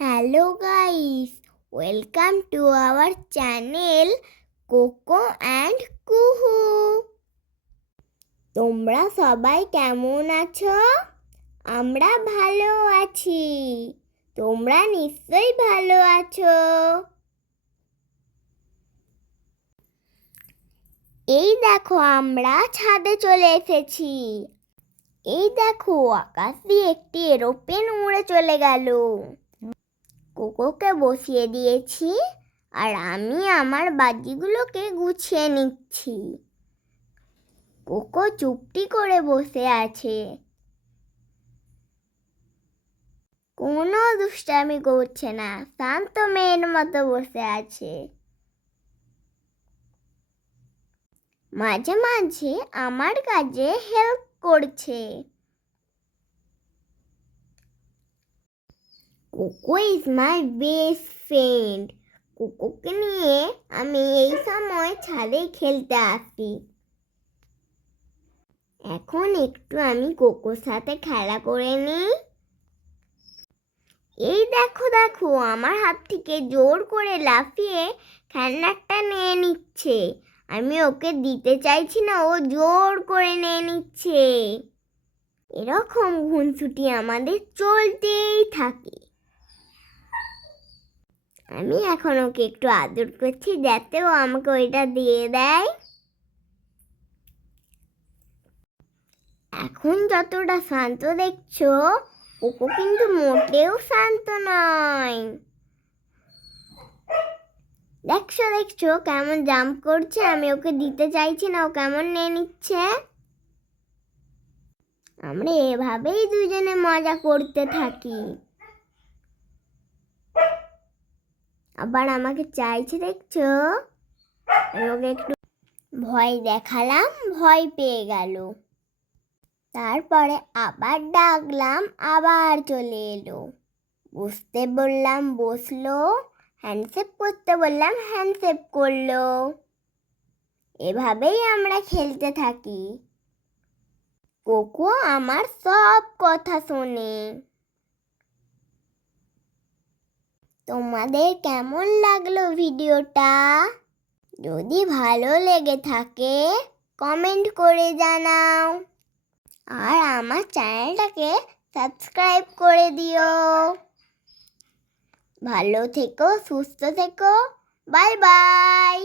Hello guys, welcome to our channel Coco and Kuhu. তোমরা সবাই কেমন আছো? আমরা ভালো আছি। তোমরা নিশ্চয়ই ভালো আছো। এই দেখো আমরা ছাদে চলে এসেছি। এই দেখো আকাশ দিয়ে একটি এরোপ্লেন উড়ে চলে গেল। কোকোকে বসিয়ে দিয়েছি আর আমি আমার বাজিগুলোকে গুছিয়ে নিচ্ছি। কোকো চুপটি করে বসে আছে, কোনো দুষ্টামি করছে না, শান্ত মেয়ের মতো বসে আছে। মাঝে মাঝে আমার কাজে হেল্প করছে। Coco is my best friend. কোকোকে নিয়ে আমি এই সময় ছাদে খেলতে আসি। এখন একটু আমি কোকোর সাথে খেলা করে নিই। এই দেখো দেখো আমার হাত থেকে জোর করে লাফিয়ে খেলনাটা নিয়ে নিচ্ছে। আমি ওকে দিতে চাইছি না, ও জোর করে নিয়ে নিচ্ছে। এরকম খুনসুটি আমাদের চলতেই থাকে। আমি এখন ওকে একটু আদর করছি যাতে ও আমাকে ওইটা দিয়ে দেয়। এখন যতটা শান্ত দেখছো, কোকো কিন্তু মোটেও শান্ত নয়। দেখছো দেখছো কেমন জাম্প করছে, আমি ওকে দিতে চাইছি না, ও কেমন নিয়ে নিচ্ছে। আমরা এভাবেই দুজনে মজা করতে থাকি। আবার আমাকে চাইছে দেখছো। আমি ওকে একটু ভয় দেখালাম, ভয় পেয়ে গেল। তারপরে আবার ডাকলাম, আবার চলে এলো। বসতে বললাম বসলো, হ্যান্ডশেক করতে বললাম হ্যান্ডশেক করলো। এভাবেই আমরা খেলতে থাকি। কোকো আমার সব কথা শোনে। তোমাদের কেমন লাগলো ভিডিওটা? যদি ভালো লেগে থাকে কমেন্ট করে জানাও, আর আমার চ্যানেলটাকে সাবস্ক্রাইব করে দিও। ভালো থেকো, সুস্থ থেকো, বাই বাই।